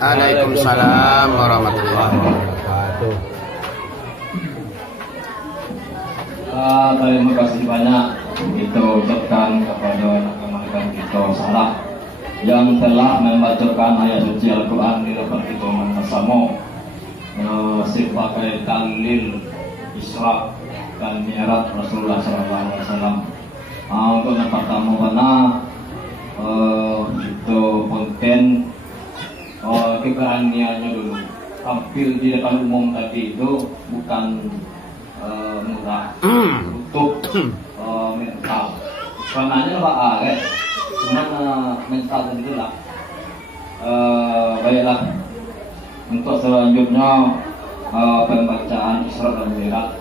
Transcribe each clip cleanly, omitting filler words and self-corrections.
Waalaikumsalam warahmatullahi wabarakatuh. Terima kasih banyak kita ucapkan kepada rekan-rekan kita salah yang telah membacakan ayat suci Al-Quran di depan kita bersama sebagai dalil Isra dan Mi'raj Rasulullah SAW. Untuk yang pertama itu konten keberaniannya dulu tampil di depan umum tadi itu bukan mudah, untuk mental. Sebenarnya cuman mental itu lah. Baiklah, untuk selanjutnya pembacaan Isra dan Mi'raj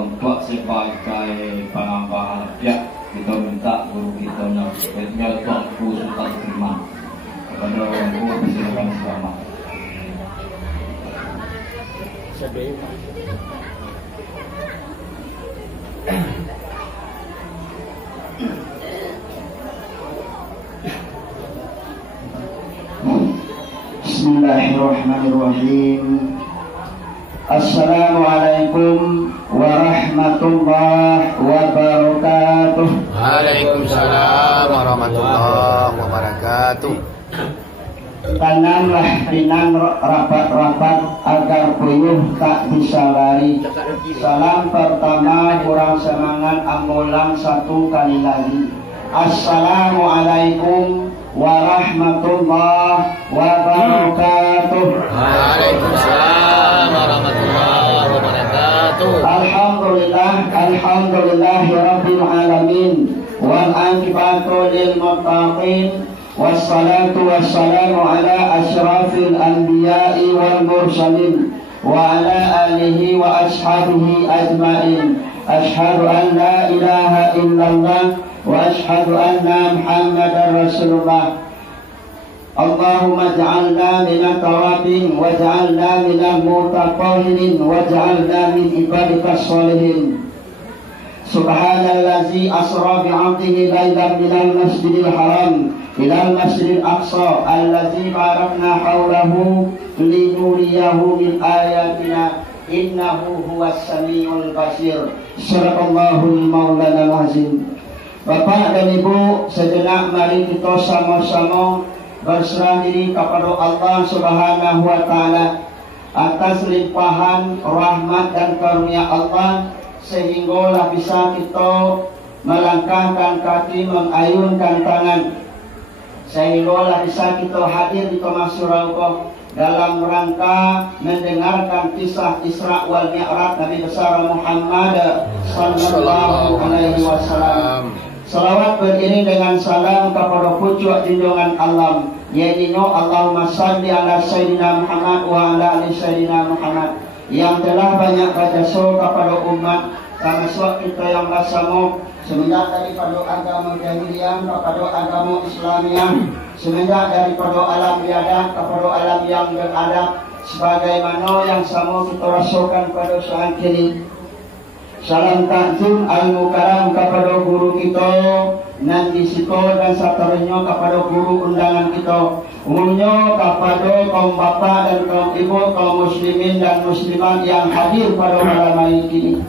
untuk sebagai penambah ya kita minta guru kita Tuanku Sultan Sudirman kepada Tuanku Presiden Selamat. Bismillahirrahmanirrahim. Assalamualaikum warahmatullahi wabarakatuh. Waalaikumsalam warahmatullahi wabarakatuh. Tanamlah pinang rapat-rapat agar puyuh tak bisa lari. Salam pertama kurang semangat, ambulan satu kali lagi. Assalamualaikum warahmatullahi wabarakatuh. Waalaikumsalam warahmatullahi wabarakatuh. Alhamdulillahi rabbil alamin wal aqibatu lil muttaqin. Wassalatu wassalamu ala asyrafil anbiya'i wal mursalin wa ala alihi wa ashabihi ajma'in. Ashhadu an la ilaha illallah wa ashhadu anna Muhammadar Rasulullah. Allahumma ja'alna minat tawabin wa ja'alna minal mutaqahirin wa ja'alna min ibadikas sholihin. Subhanallazi asra bi'abdihi laylan minal masjidil haram ilal masjidil aqsa allazi barakna hawlahu linuriyahu min ayatina innahu huwas samiul basir. Sadaqallahul maulana azim. Bapak dan Ibu, sejenak mari kita sama-sama berserah diri kepada Allah Subhanahu wa taala atas limpahan rahmat dan karunia Allah, sehinggalah bisa kita melangkahkan kaki, mengayunkan tangan, sehinggalah bisa kita hadir di Koma Surau dalam rangka mendengarkan kisah Isra wal Mi'raj Nabi besar Muhammad sallallahu alaihi wasallam. Salawat beriring dengan salam kepada pucuk junjungan Allah, yaitu Allahumma salli ala Sayyidina Muhammad wa ala ali Sayyidina Muhammad, yang telah banyak berjasa kepada umat termasuk kita yang bersama semenjak daripada agama jahiliyah kepada agama Islamiyah, semenjak daripada alam biadab kepada alam yang beradab, sebagaimana yang sama kita rasakan pada saat ini. Salam takzim al-mukaram kepada guru kita Nandi Siko dan satarnya kepada guru undangan kita, umumnya kepada kaum bapak dan kaum ibu, kaum muslimin dan muslimat yang hadir pada malam hari ini.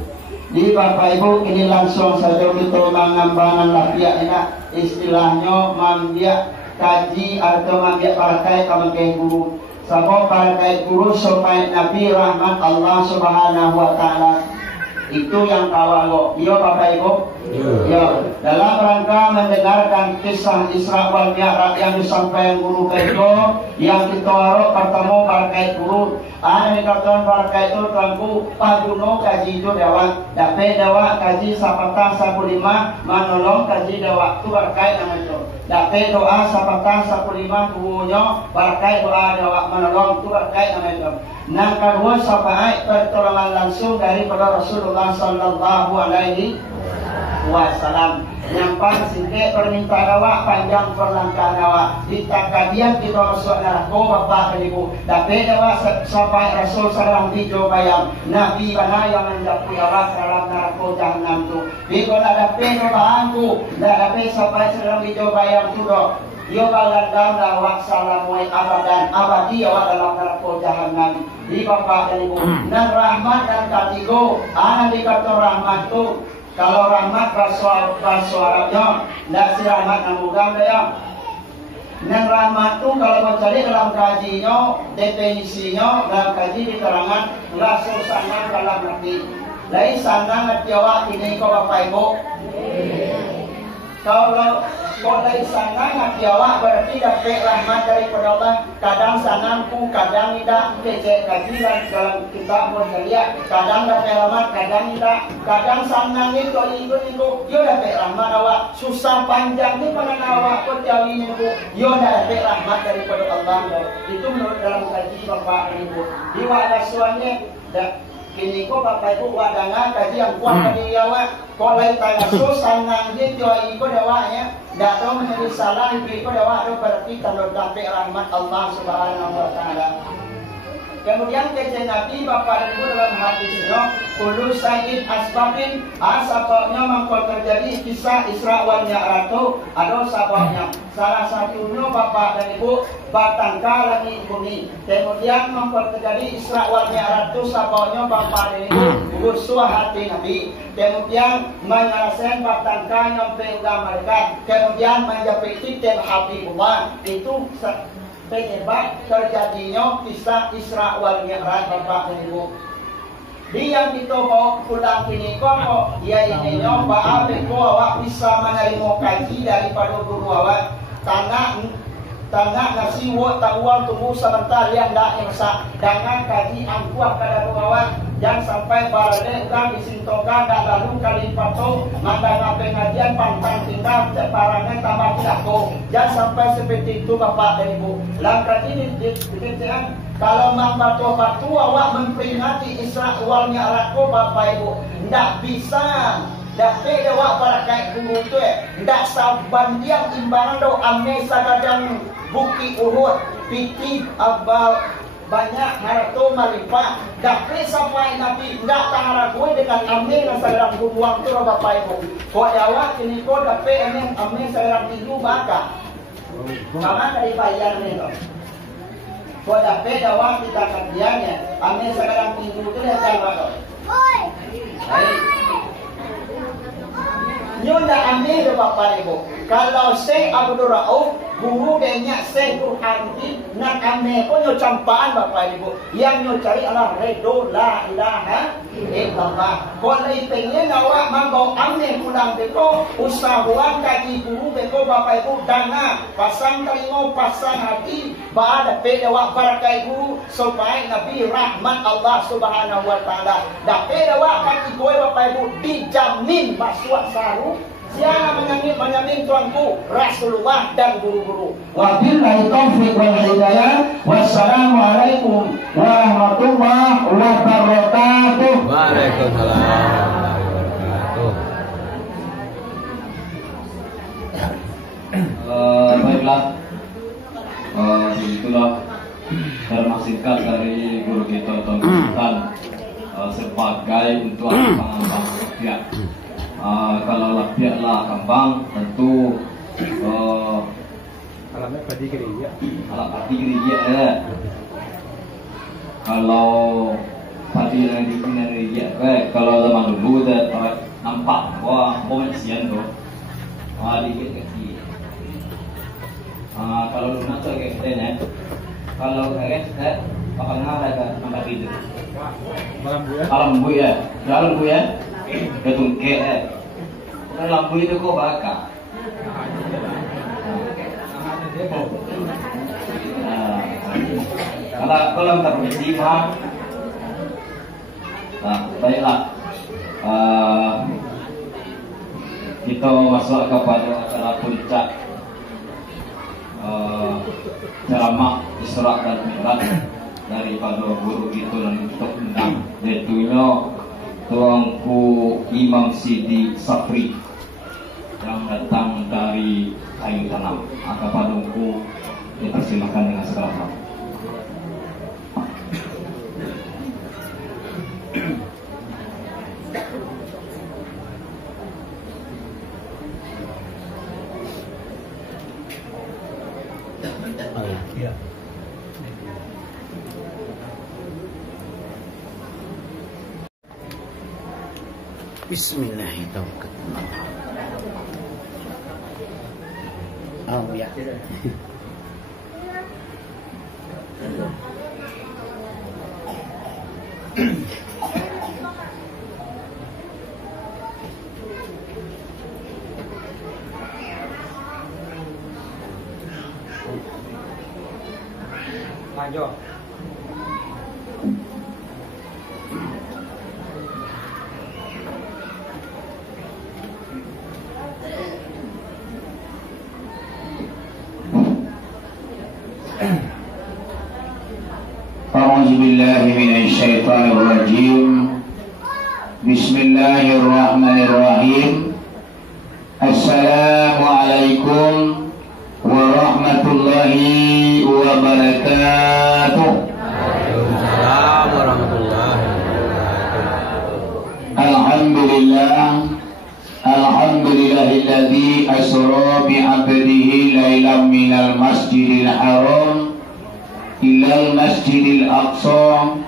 Di Bapak Ibu ini langsung saja kita mengambangan lafiat ini istilahnya mambiak kaji atau mambiak parakai kamakai guru. Sebab parakai guru supaya Nabi rahmat Allah Subhanahu wa taala. Itu yang kawal iya Bapak Ibu. Ya, dalam rangka mendengarkan kisah Isra wal Mi'raj yang disampaikan guru kita, yang kita harap pertemu parakai guru. Ada dikatakan parakai itu tuanku paduno kaji itu dewa, dapat dewa kaji sapatang 15 manolong kaji dewa itu parakai nama itu. Dapat doa sapatang 15 tubuhnya parakai doa dewa manolong itu parakai nama itu. Yang kedua sampai pertolongan langsung daripada Rasulullah Sallallahu Alaihi Wasallam. Yang paling singkat permintaan awak panjang perlangkaan awak. Di takadian kita masuk neraka Bapak dan Ibu. Tapi awak sampai Rasul salam video bayang Nabi mana yang menjauhi awak dalam neraka jahanam tu. Di kalau ada peno bahanku, ada pe sampai salam video bayang tu dok. Yo balandang awak salam muai abadan abadi awak dalam neraka jahanam. Di Bapak dan Ibu. Dan rahmat dan katigo, anak dikata rahmat tu. Kalau rahmat rasuaranya, tidak si rahmat namugang daya. Yang rahmat itu kalau mencari dalam kajinya, definisinya dalam kaji diterangan rasul sanang dalam arti. Lain sanang arti awak ini kau Bapak Ibu. Kalau lain sanang arti awak berarti dapat rahmat daripada Allah. Kadang sanangku, kadang tidak. Kecek kaji dalam kitab Mujalia. Kadang dapat rahmat, kadang tidak. Kadang sanang itu ikut-ikut. Yo dapat rahmat awak. Susah panjang ni pengen awak pun jauh ini bu. Yo dapat rahmat daripada Allah. Itu menurut dalam kaji Bapak Ibu. Di wadah suanya. Kini ko Bapak Ibu wadangan kaji yang kuat pada awak. Kalau tanya susah nang dia jauh ikut awaknya. Dah tahu menjadi salah ikut awak itu berarti kalau dapat rahmat Allah Subhanahu wa taala. Kemudian kece Nabi Bapak dan Ibu dalam hadisnya Kulu sayyid asbabin asababnya mengkau terjadi kisah Isra wal Mi'raj itu ada sababnya. Salah satunya Bapak dan Ibu batangka langit bumi. Kemudian mengkau terjadi Isra wal Mi'raj itu sababnya Bapak dan Ibu usuh hati Nabi. Kemudian menyelesaikan batangka nyampe udah mereka. Kemudian menjadi titik Habibullah itu penyebab terjadinya kisah Isra wal Mi'raj Bapak dan Ibu. Di yang kita bawa pulang kini kok ya ini nyoba apa awak bisa menerima kaji daripada guru awak. Tanah nasi wak tahuan tunggu sebentar yang tak nyersak. Dengan kaji angkuah pada awak. Jangan sampai barangnya orang disintokan dan lalu kali patuh mandang pengajian pantang tinggal barangnya tambah tidak. Jangan sampai seperti itu Bapak dan Ibu. Langkah ini dikatakan kalau membatu-batu awak memperingati Isra wal Mi'raj Bapak Ibu. Tidak bisa. Dapat awak barakai guru tu tidak saban dia imbangan do ame sadadang Bukit Uhud piti abal banyak harto malimpah. Dapat sampai Nabi tidak tahan gue dengan ame yang sadadang buang tu Bapak Ibu. Kau awak kini kau dapat ame sadadang tidur baka. Sama dari bayar ni tu. Kau dapat awak kita kerjanya ame sadadang tidur tu dia kalau tu. Nyunda ambil Bapak Ibu. Kalau Syekh Abdul Rauf guru denya Syekh Burhanuddin nak ambil pun nyo campaan Bapak Ibu. Yang nyo cari adalah redo la ilaha illallah. Kalau pengen awak mau ambil pulang beko usahawan kaji guru beko Bapak Ibu dana pasang telinga pasang hati baada pede awak barakai guru supaya Nabi rahmat Allah Subhanahu wa taala. Dapat awak kaji boy Bapak Ibu dijamin masuk saru. Siapa menyamin tuanku Rasulullah dan guru-guru. Wabillahi taufiq wal hidayah. Wassalamualaikum warahmatullahi wabarakatuh. Waalaikumsalam warahmatullahi wabarakatuh. Baiklah, begitulah terima singkat dari guru kita Tuan sebagai untuk pengambang rakyat. Kalau rakyatlah kembang tentu Alamnya padi gereja. alat padi gereja ya. Kalau pati yang di kalau zaman dulu udah nampak wah sian tuh dikit kecil. Kalau rumah tuh kayak gitu ya. Kalau kayak pakai ada nampak itu. Lambu ya, lambu ya, ketungke ya. Lambu itu kok bakar. Kalau terpilih mah, baiklah. Kita masuk kepada acara puncak ceramah Isra dan Mi'raj daripada guru itu dan kita undang, yaitunya Tuanku Imam Sidi Safri yang datang dari Kayu Tanam. Maka padungku dipersilakan dengan segala hormat. Bismillahirrahmanirrahim. Oh ya. Maju. Bismillahirrahmanirrahim. Bismillahirrahmanirrahim. Assalamualaikum warahmatullahi wabarakatuh. Waalaikumsalam warahmatullahi wabarakatuh. Alhamdulillahilladzi asra bi'abdihi lailan minal masjidil haram ilal masjidil aqsa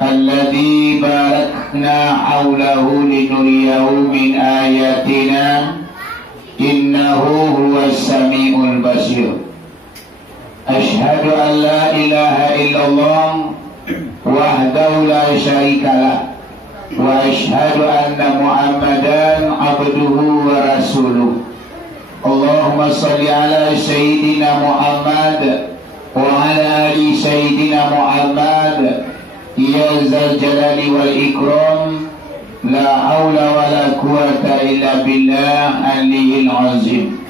alladzi barakna hawlahu linuriyahu min ayatina innahu huwas sami'ul basir. Asyhadu an la ilaha illallah wahdahu la syarikalah wa asyhadu anna Muhammadan abduhu wa rasuluh. Allahumma salli ala sayyidina Muhammad wa ala ali sayyidina Muhammad ya zal jalali wal ikram. La haula wa la quwata illa billah aliyil azim.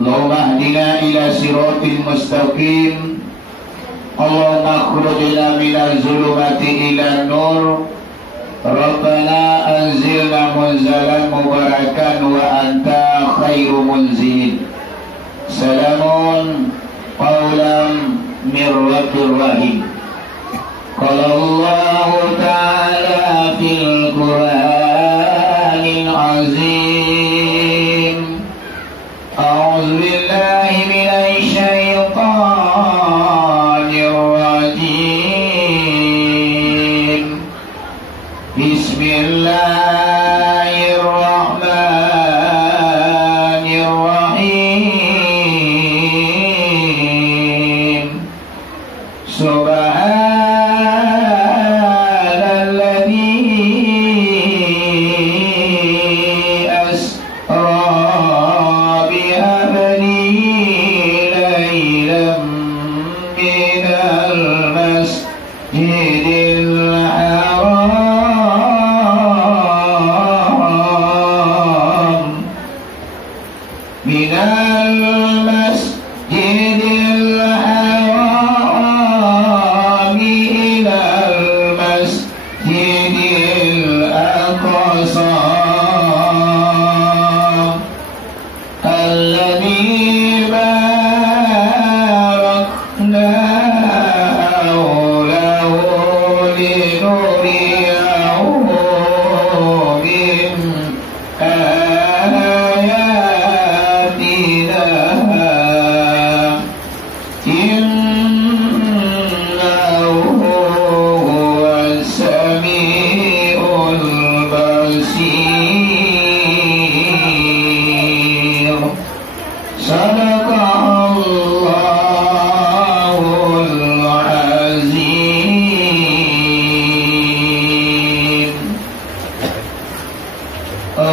Allahumma hdina ila siratil mustaqim. Allahumma akhrujna minaz zulumati ilan nur. Rabbana anzilna munzalan mubarakan wa anta khairu munzilin. Salamun qawlan min rabbir rahim. Qala Allah ta'ala fil Qur'anil azim. A'udzu billahi minasy syaithanir rajim. Bismillahirrahmanirrahim. Subhanalladzi asra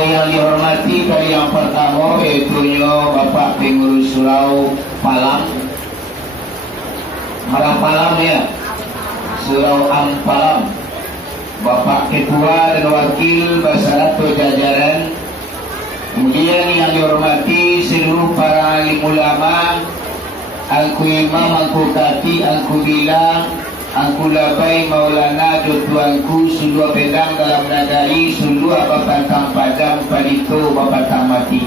yang dihormati dari yang pertama yaitu Bapak Pengurus Surau Palang, Palang ya, Surau Ampalam, Bapak Ketua dan Wakil Basarato jajaran. Kemudian yang dihormati seluruh para alim ulama, Angku Imam, Angku Kati, Angku Bila, Angku Labai, Maulana, Jotuanku, Suluh Bedang dalam Nagari, Suluh Bapak Padang, Palito, Bapak Tamati.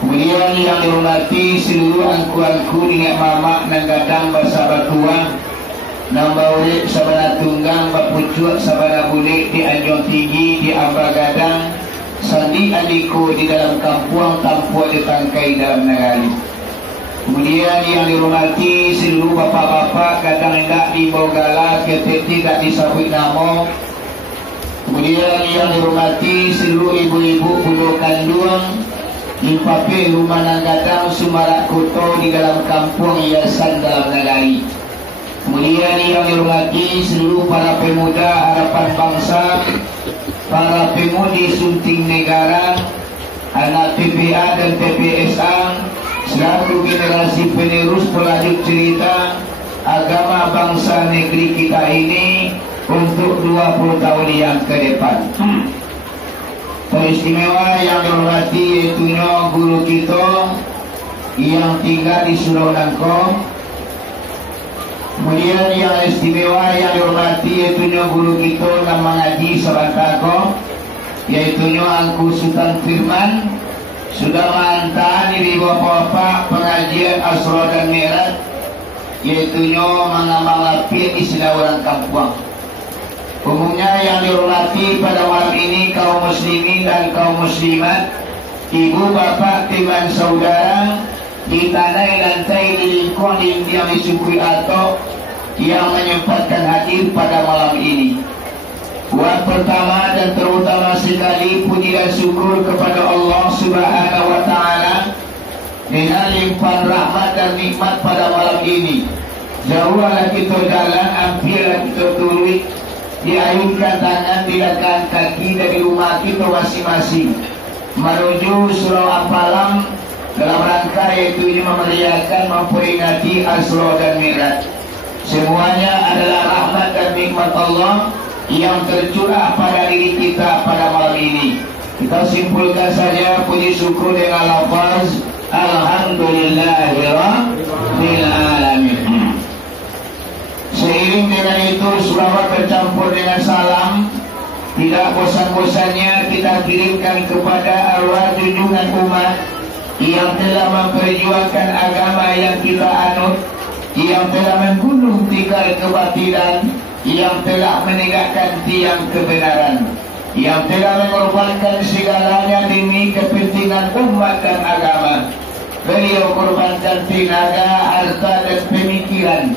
Kemudian yang dihormati seluruh angku-angku dengan mamak Nanggadang Basa Batuang, Nambah Urip Sabana Tunggang, Bapucuak Sabana Bulik di Anjong Tinggi, di Ambagadang, Sandi Aliko di dalam Kampuang, Tampuak di Tangkai dalam Nagari. Kemudian yang dihormati seluruh bapak-bapak kadang hendak di Bogala, ketik tidak disabut nama. Kemudian yang dihormati seluruh ibu-ibu Pulau Kanduang, Limpape Rumah Nanggadang, Sumarak Koto di dalam Kampung Yayasan dalam Nagari. Kemudian yang dihormati seluruh para pemuda harapan bangsa, para pemudi sunting negara, anak TPA dan TPSA, selaku generasi penerus pelanjut cerita agama bangsa negeri kita ini untuk 20 tahun yang ke depan. Teristimewa yang dihormati yaitu guru kita yang tinggal di Surau Nangko. Kemudian yang istimewa yang dihormati yaitu guru kita yang mengaji Sabantako, yaitu Angku Sultan Firman, sudah menghantar diri bapak-bapak pengajian Asra dan Mi'raj, yaitu mengamal lapir istilah orang Kampung. Umumnya yang dihormati pada malam ini kaum muslimin dan kaum muslimat, ibu bapak teman saudara di tanah lantai di lingkungan yang disukui atau yang menyempatkan hadir pada malam ini. Buat pertama dan terutama sekali puji dan syukur kepada Allah Subhanahu wa Ta'ala dengan limpahan rahmat dan nikmat pada malam ini. Jauhlah kita jalan, hampirlah kita turun, diayunkan tangan, dilangkahkan kaki dari rumah kita masing-masing menuju Surau Ampalam dalam rangka yaitu memeriahkan, memperingati Asra dan Mi'raj. Semuanya adalah rahmat dan nikmat Allah yang tercurah pada diri kita pada malam ini. Kita simpulkan saja puji syukur dengan lafaz Alhamdulillahirabbil alamin. Seiring dengan itu selawat bercampur dengan salam, tidak bosan-bosannya kita kirimkan kepada arwah junjungan umat yang telah memperjuangkan agama yang kita anut, yang telah membunuh tikar kebatilan, yang telah menegakkan tiang kebenaran, yang telah mengorbankan segalanya demi kepentingan umat dan agama. Beliau korbankan tenaga, harta dan pemikiran.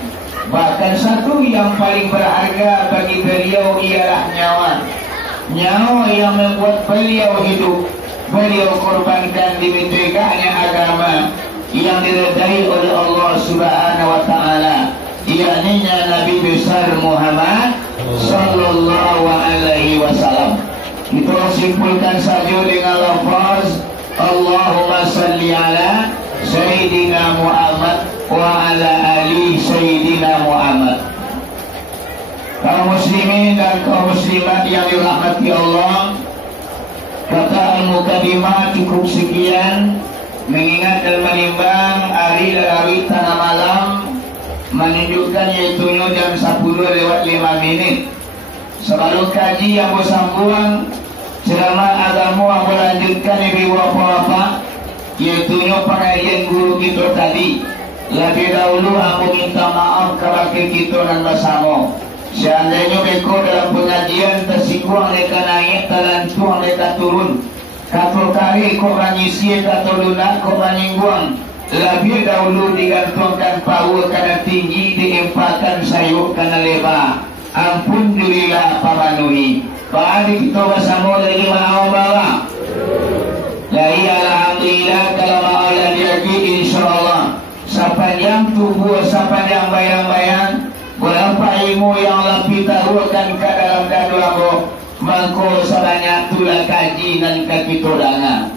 Bahkan satu yang paling berharga bagi beliau ialah nyawa. Nyawa yang membuat beliau hidup, beliau korbankan demi tegaknya agama yang diredai oleh Allah Subhanahu wa Ta'ala, yakni Nabi besar Muhammad sallallahu alaihi wasallam. Kita simpulkan saja dengan lafaz Allahumma salli ala Sayyidina Muhammad wa ala ali Sayyidina Muhammad. Kaum muslimin dan kaum muslimat yang dirahmati Allah, kata al-muqaddimah cukup sekian, mengingat dan menimbang hari lalui tengah malam menunjukkan yaitu jam 10:05. Selalu kaji yang bersambung selama agama yang melanjutkan ibu bapa yaitu pengajian guru kita tadi. Lebih dahulu aku minta maaf kepada kita dan bersama. Seandainya mereka dalam pengajian tersinggung mereka naik, terlantung mereka turun, katul kari kau mengisi, katul lunak kau menyinggung. Lebih dahulu digantungkan power karena tinggi, diimpakan sayur karena lebar. Alhamdulillah pamanuhi. Pak Adi kita bersama lagi maaf bawa. Dari alhamdulillah kalau maaf lagi insyaAllah. Sepanjang tubuh, sepanjang bayang-bayang, berapa ilmu yang lebih taruhkan ke dalam dadu aku mangko saranya tulah kaji nan kakitodana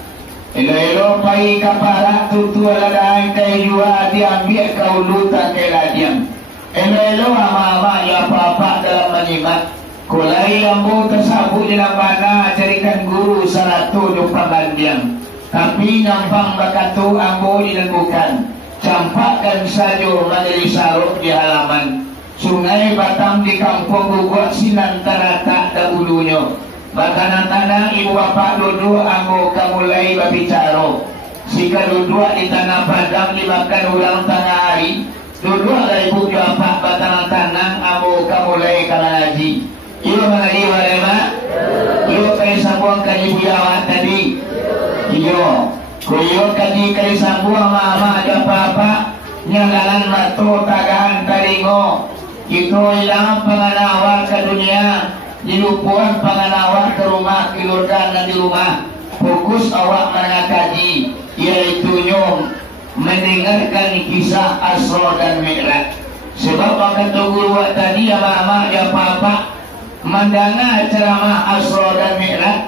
elo-elo pai kapara tutu aladang kay jua diambil kau luta kay ladiam elo-elo ama-ama ya apa-apa dalam menyimak kulai lambu tersabu dalam bana carikan guru saratu jumpa bandiam tapi nyampang bakatu ambo dilakukan campakkan sajo majelis saruk di halaman sungai Batam di kampung Guguk sinan tarata dahulunya bakanan tanah ibu bapak duduk ambo kamulai babicaro sika duduk di tanah Padang dimakan ulang tengah hari duduk dari ibu bapak bakanan tanah ambo kamulai kalalaji iyo mengaji walema iyo kaya sambuang kaji buyawa tadi iyo kuyo kaji kaya sambuang mama ada apa-apa nyalalan matu tagaan taringo itu ilang panganawar ke dunia dilupuan panganawar ke rumah keluarga dan di rumah fokus awak menakaji yaitu nyom mendengarkan kisah Asra dan Mi'raj sebab kata guru tadi ya mama ya papa mendengar ceramah Asra dan Mi'raj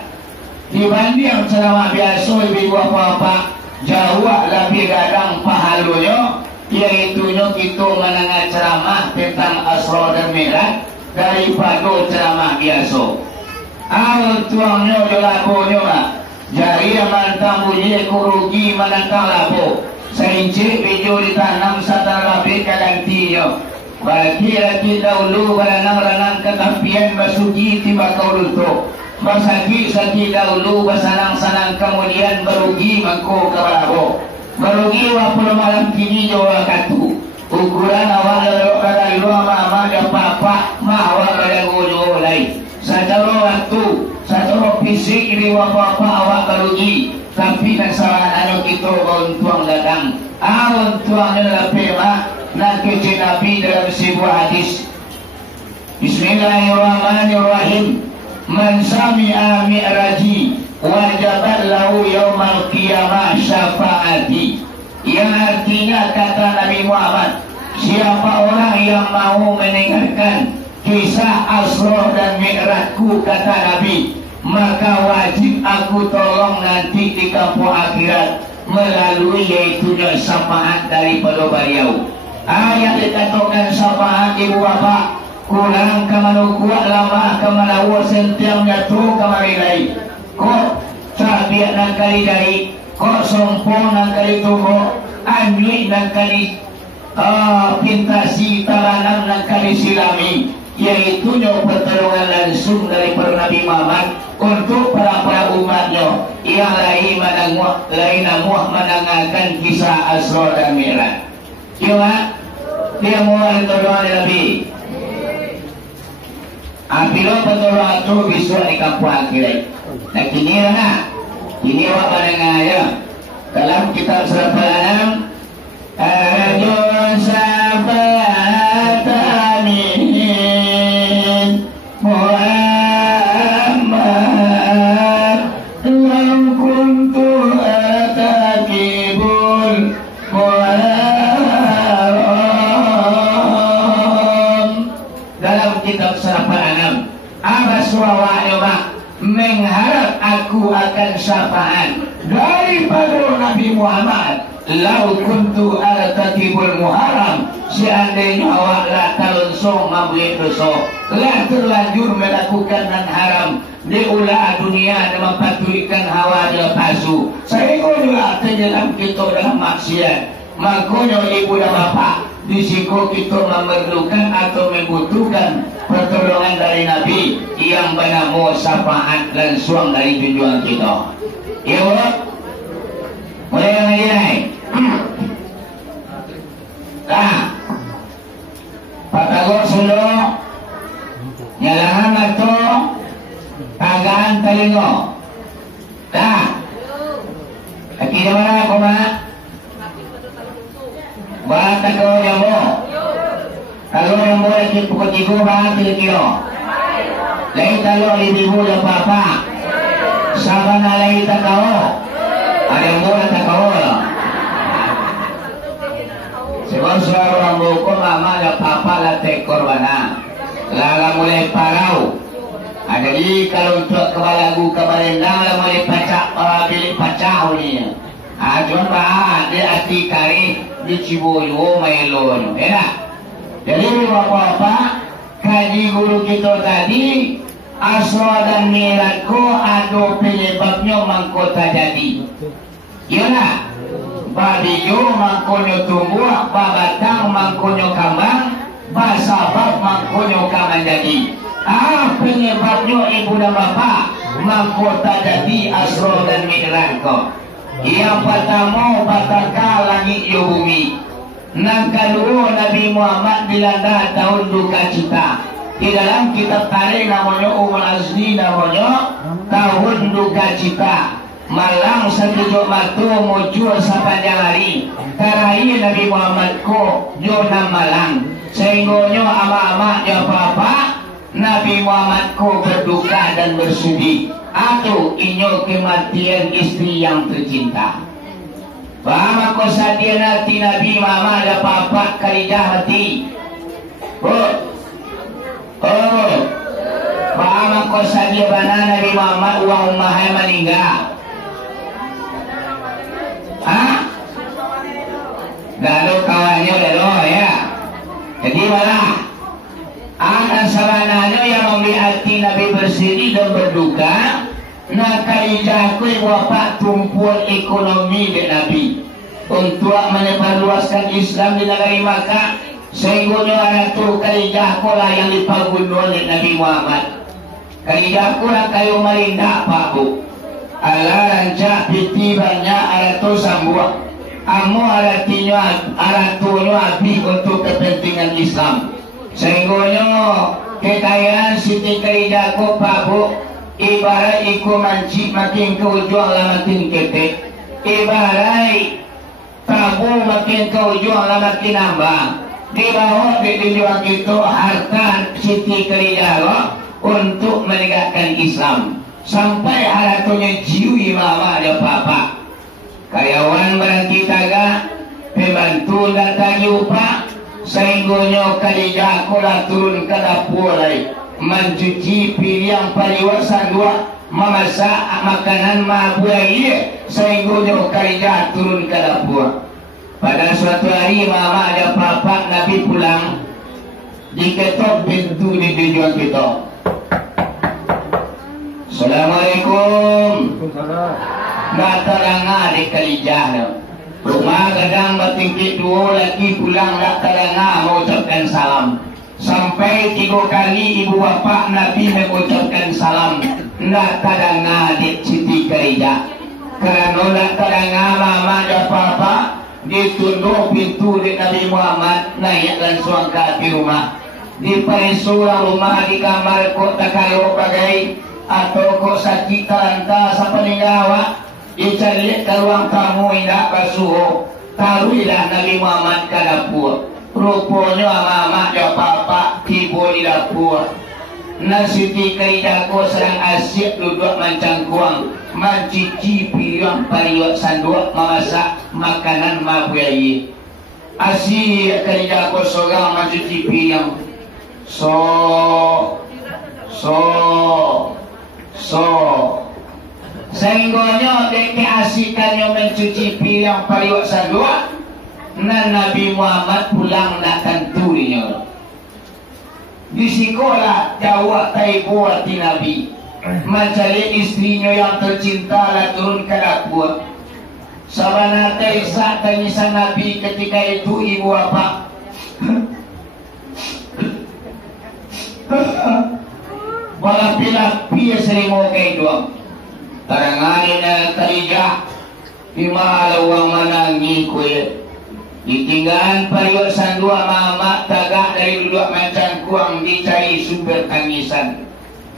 dibanding ceramah biasa ibu apa-apa jauh lebih gadang pahalunya yaitu kita mendengar ceramah tentang Asra dan Mi'raj daripada ceramah biasa awal tuangnya jelaponya jari mantang bunyi kurugi menantang lapo seincik video ditanam satara labik kagantinya bagi dahulu berenang-renang ketapian basuki tiba kau luto bersaki-saki dahulu bersanang-sanang kemudian berugi mangko kebalabo berugi wapul malam kini jawa katu ukuran awak lalok luar mama dan papa mawa pada gulo lain secara waktu secara fisik ini wapa-wapa awak berugi tapi nak salah anak kita tuang datang awak tuangnya lebih mak nak kecil Nabi dalam sebuah hadis Bismillahirrahmanirrahim man sami'a mi'raji wajabat lahu yawmal qiyamah syafaati yang artinya kata Nabi Muhammad siapa orang yang mau mendengarkan kisah Asra dan Mi'rajku kata Nabi maka wajib aku tolong nanti di kampung akhirat melalui yaitunya syafaat daripada beliau ayat dikatakan syafaat ibu bapa kurang kemana kuat lama kemana sentiang jatuh kemari lain kok tabiat nang kali dari kok sompong nang kali tuho anjlik nang kali pintasi taranam nang kali silami yaitu pertolongan langsung dari Nabi Muhammad untuk para umatnya yang lain menangakan kisah Asra dan Mi'raj. Cuma dia mulai pertolongan Nabi. Apabila pertolongan itu bisa di kampung akhirat. Nah kini lah, kini awak mendengar ya dalam kitab Surat Al-An'am mengharap aku akan syafaat daripada Nabi Muhammad lau kuntu al-tatibul muharam seandainya awak lah talonsong mabuin dosa lah terlanjur melakukan nan haram di ulah dunia dan mematuhikan hawa dan pasu saya juga terjelam kita dalam maksiat makanya ibu dan bapak di siku kita memerlukan atau membutuhkan pertolongan dari Nabi yang bernama syafaat langsung dari tujuan kita. Ya Bu? Boleh yang lain? Nah, Pak Tagor Solo nyalangan matu tagaan telingo. Nah, kaki di mana aku mak? Bahat ako yang mo. Kalau yang mo lagi pukul tiga bahat kilo. Lain talo ibu dan papa. Sama na lain takao. Ada yang mo na takao lah. Sebab suara orang buku mama dan papa lah tekor mana. Lala mulai parau. Jadi kalau untuk kepala lagu kebarendang lah boleh pacak bilik pacak ni. Cuma bah dia arti kari di Ciboyo Mailon, ya. Jadi apa-apa kaji guru kita tadi Asra dan Mi'raj ko ada penyebabnya mangkota jadi. Iyalah. Babijo mangkonyo tumbuh, babatang mangkonyo kambang, basabab mangkonyo kaman jadi. Penyebabnya ibu dan bapa mangkota jadi Asra dan Mi'raj ko. Yang pertama bataka langit yo bumi. Nang kedua Nabi Muhammad dilanda tahun duka cita. Di dalam kitab tarikh namanya Umul Azni namanya tahun duka cita. Malang setujuk matu muncul sepanjang hari. Karai Nabi Muhammad ko jonam malang. Sehinggonya ama-ama ya apa-apa Nabi Muhammad ko berduka dan bersedih. Atau inyo kematian istri yang tercinta. Bahama ko sadia nanti Nabi Muhammad ada apa-apa Khadijah mati. Bahama ko sadia bana Nabi Muhammad wa ummahai meninggal. Lalu kawannya lalu ya. Jadi malah anak sabananya yang melihat Nabi bersedih dan berduka. Nah Khadijah ku wafat tumpuan ekonomi di Nabi untuk menyebarluaskan Islam di negeri Makkah. Sehingga anak tu Khadijah ku lah yang dipagunduan oleh Nabi Muhammad. Khadijah ku lah kayu marinda Pak Bu. Allah rancak pitibannya ada tu sambuah. Amu aratinya habis untuk kepentingan Islam. Sehingga kekayaan Siti Khadijah ku Pak Bu ibarat iku mancik makin ke ujung lah makin ketek. Ibarat tabu makin ke ujung lah makin nambah. Di bawah di tujuan itu harta Siti Khadijah untuk menegakkan Islam. Sampai haratunya jiwi mama ada apa-apa. Karyawan berhenti taga, pembantu datang upah. Sehingga Khadijah kulah turun ke dapur lagi. Mencuci piring pariwasan dua, memasak makanan mabuaya. Sehingga Khadijah turun ke dapur. Pada suatu hari mama ada apa-apa Nabi pulang, diketok pintu di tujuan kita. Assalamualaikum. Nggak terangah di Khadijah. Rumah kadang bertingkit dua lagi pulang nggak terangah mengucapkan salam. Sampai 3 kali ibu bapa Nabi mengucapkan salam. Nggak terangah di Siti Khadijah. Kerana nggak terangah mama ada apa-apa, ditunduk pintu di Nabi Muhammad naik langsung ke api rumah. Di perisura rumah di kamar kota kayo bagai atau kok sakit terlantar sampai ninggawa dicari ke ruang tamu indah basuh. Taruhilah Nabi Muhammad ke dapur. Rupanya mama ada apa-apa tiba di dapur. Siti Khadijah ko sedang asyik duduk mancangkuang mencici piring pariwak sanduk memasak makanan mabuaya. Asyik Khadijah ko seorang mencuci piring. Sehingga deke asikannya mencuci piring pariwak sanduk. Nabi Muhammad pulang nak tenturinya. Di sekolah jawab taibu hati Nabi. Mencari istrinya yang tercinta lah turun ke dapur. Sabana Taisa tangisan Nabi ketika itu ibu apa? Balapi-lapi sering mau kayak doang. Taranganin na Khadijah Himalaw ang manangi kuya. Ditinggalan pariwasan dua mama tagak dari duduk macam kuang dicari sumber tangisan.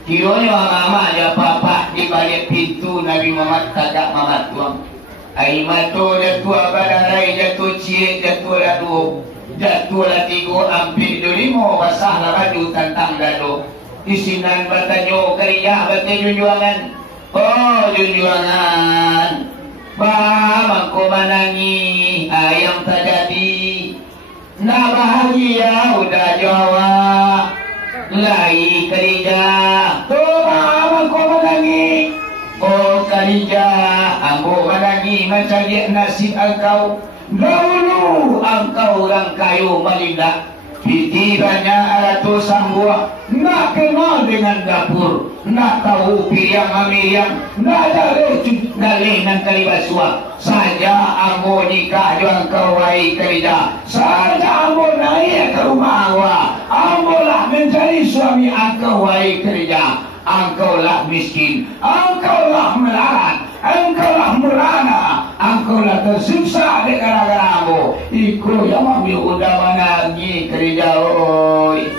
Kiranya mama ada apa-apa di balik pintu Nabi Muhammad tagak mama tuang. Ai mato jatuh abadarai jatuh cie jatuh ladu jatuh latigo ambil dolimo basah labadu tantang dado. Isinan batanyo karya batay junjuangan. Oh junjuangan. Bah ko manangi ayam terjadi. Nah bahagia udah Jawa. Lai kerja. Tuh ambo lagi macam dia nasib engkau. Dahulu engkau orang kayu melindak, pikirannya ada tosang buah, nak kenal dengan dapur, nak tahu pilihan amilian, nak dalih nan kali basuah. Saja ambo nikah juang kau wai kerja, saja ambo naik ke rumah awak, ambo lah mencari suami engkau wai kerja. Engkau lah miskin, engkau lah melarat, engkau lah merana, engkau lah tersiksa di gara-gara ambo. Iku yang ambil udah menangi kerja oi.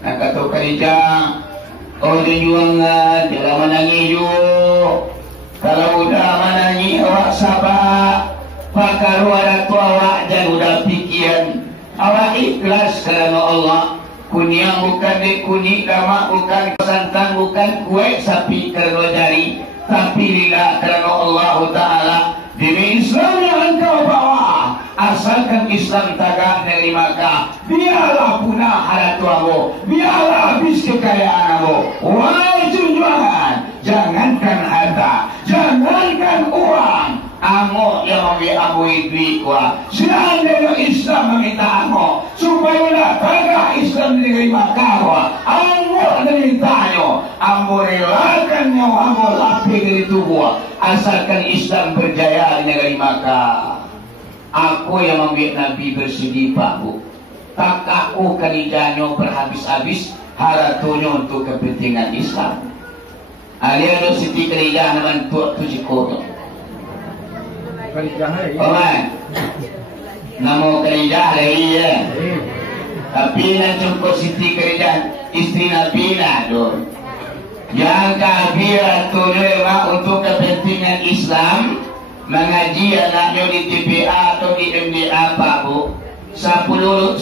Nak kata kerja, oh juangan jangan menangi ju. Kalau udah menangi awak sabar, pakar wadah tu awak dan udah pikiran, awak ikhlas kerana Allah. Kunyang bukan dek kunyit, damak bukan santan, bukan kue sapi kerana jari, tapi lillah kerana Allah Ta'ala. Demi Islam yang engkau bawa, asalkan Islam tagak dari Makkah, biarlah punah harta ambo, biarlah habis kekayaan ambo. Wahai junjungan, jangankan harta, jangankan uang, ambo yang ambil ambo duit kuah. Seandainya Islam meminta ambo supaya tagak Islam di negeri Makkah kuah, ambo mintanya, ambo relakan nyawa ambo lapik dari tubuh, asalkan Islam berjaya di negeri Makkah. Aku yang membuat Nabi bersedih Pak Bu, tak aku kalidanyo berhabis-habis haratonya untuk kepentingan Islam. Aliano siti kalidah naman tuak tu sikono. Oman, namo kalidah lagi ya. Tapi nak cukup siti kalidah istri Nabi lah dor. Yang kafir atau untuk kepentingan Islam. Mengaji anaknya di TPA atau di MDA Pak Bu, 10.000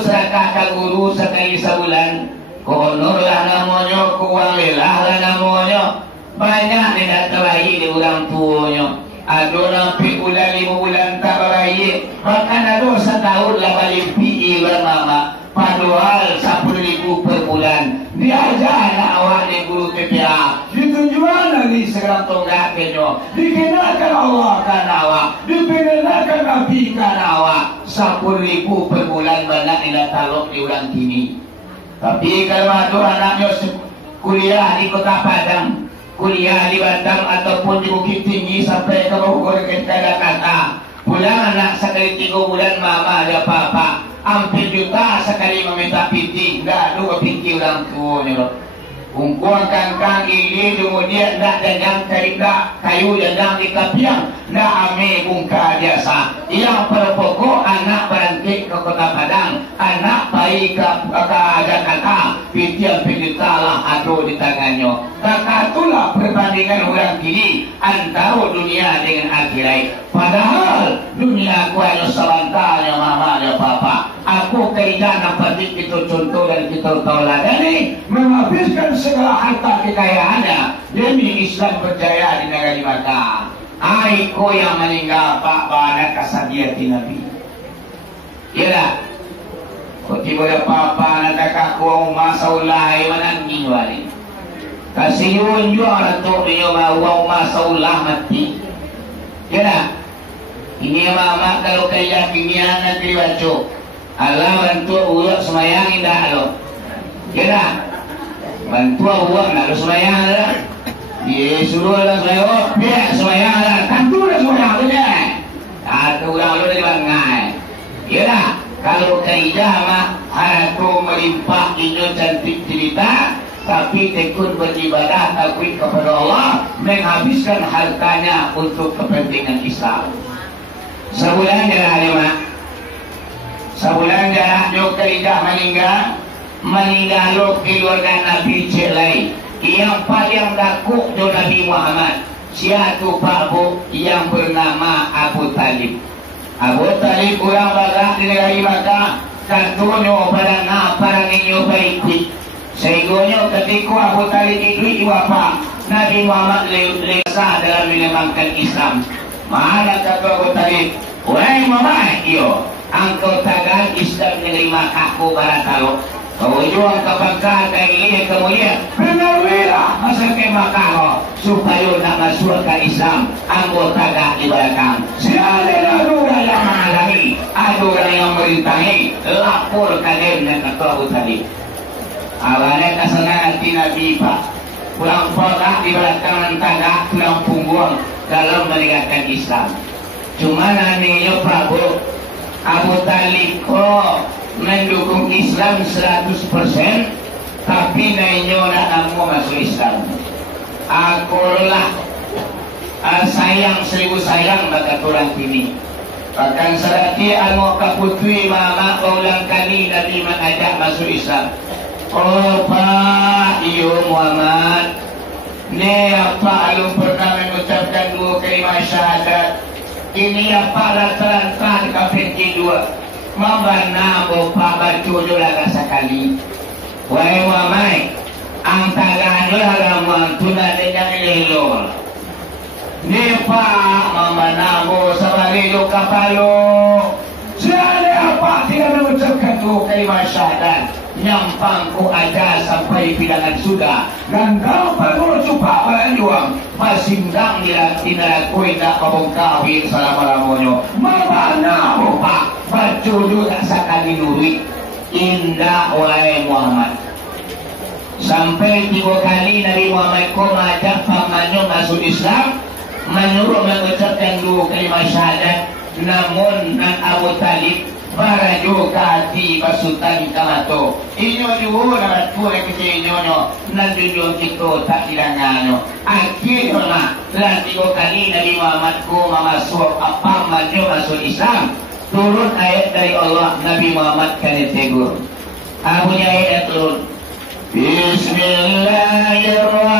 sedekah ke guru sekali sebulan. Honor lah namanya, keuang lelah lah namanya. Banyak tidak terbaik di orang tuanya. Ada sampai bulan 5 bulan tak berbaik, bahkan ada setahun lah balik PI bermama. Padahal 10.000 per bulan. Diajar anak awak di guru TPA, ditunjukkan lagi sekarang tonggak kenyo, dikenakan Allah kan awak, dikenakan Nabi kan awak. 10.000 per bulan banyak tidak talok di orang kini. Tapi kalau ada anaknya kuliah di Kota Padang, kuliah di Batam ataupun di Bukit Tinggi sampai ke Bogor ke Jakarta, pulang anak sekali 3 bulan mama ada apa-apa, hampir juta sekali meminta piti, enggak ada piti orang tuanya. Ungkuan kangkang ini kemudian enggak dagang kerita kayu dagang di kapiang, enggak ame bungka biasa. Yang perpokok anak berangkit ke Kota Padang, anak bayi ke Jakarta, pitian pidita lah ada di tangannya. Kakatulah perbandingan orang kini antara dunia dengan akhirat. Padahal dunia aku hanya sebentarnya mama dan papa. Aku kerja nampak kita contoh dan kita tauladani, menghabiskan segala harta kekayaannya demi Islam berjaya di negeri Makkah. Aiko yang meninggal Pak banyak kasadiati Nabi. Yalah, kau tiba ada papa nak kakak masa ulai menangin wali. Kasih unjuk atau dia mau masa ulah mati. Yalah, ini mama kalau kerja kimian nanti baca. Allah bantu uang semayang indah lo. Yalah, bantu uang nak semayang lah. Ye suruh lah semayang, oh biar semayang lah. Kantu lah semayang tu je. Atau orang lo dari bangai. Yalah, kalau kerja mah haratu melimpah inyo cantik cerita, tapi tekun beribadah takwid kepada Allah, menghabiskan hartanya untuk kepentingan Islam. Sebulan jarak lima, sebulan jarak jo kerja meninggal lo keluarga Nabi Celai, yang paling dakuk jo Nabi Muhammad. Siapa Pak Bu yang bernama Abu Talib. Abu Talib orang barat di negeri Makkah, kantonyo pada parang inyo baik. Sehingga ketika Abu Talib itu wafat, Nabi Muhammad lesa dalam menyebarkan Islam. Mana kata Abu Talib, wahai Muhammad, iyo, engkau tagal Islam negeri Makkah ko baratalo. Kau jual kebanggaan ini kemudian benar-benar masuk ke Makkah supaya nak masuk ke Islam anggota gak di belakang. Siapa ada orang yang menghalangi, ada orang yang merintangi, lapor kadernya ke Abu Talib. Awalnya kesenangan Nabi Pak, kurang pokok di belakang tangga, kurang punggung dalam menegakkan Islam. Cuma nantinya Prabu Abu Talib mendukung Islam 100%, tapi nanyo nak mau masuk Islam. Akulah sayang 1000 sayang bagi orang ini. Bahkan serati anu kaputui mama ulang kali Nabi mengajak masuk Islam. Oh Pak, iyo Muhammad, ni apa lu pernah mengucapkan 2 kalimat syahadat? Ini apa rata-rata kafir kedua? Mabana bopa bacu laga sekali. Wahai Muhammad, antara halaman tuna dengan lelor. Nepa mabana bo sabari lo kapalo. Siapa apa tidak mengucapkan 2 kalimat syahadat? Nyampang ku aja sampai bilangan sudah. Dan kau perlu cuba berjuang. Masindang dia tidak kui tak kawin selama-lamanya. Mabana bopa bacu juga sekali nuri. Indah wahai Muhammad. Sampai 3 kali Nabi Muhammad mengajak pamannya masuk Islam, menyuruh mengucapkan 2 kalimat syahadat. Namun nan Abu Talib barajo kati basutan kamato. Inyo juga dapat pula kecil-inyo nan dunia kita tak hilangano. Akhirnya lah 3 kali Nabi Muhammad masuk apa maju masuk Islam. Turun ayat dari Allah, Nabi Muhammad kena tegur. Punya ayat turun. Bismillahirrahmanirrahim.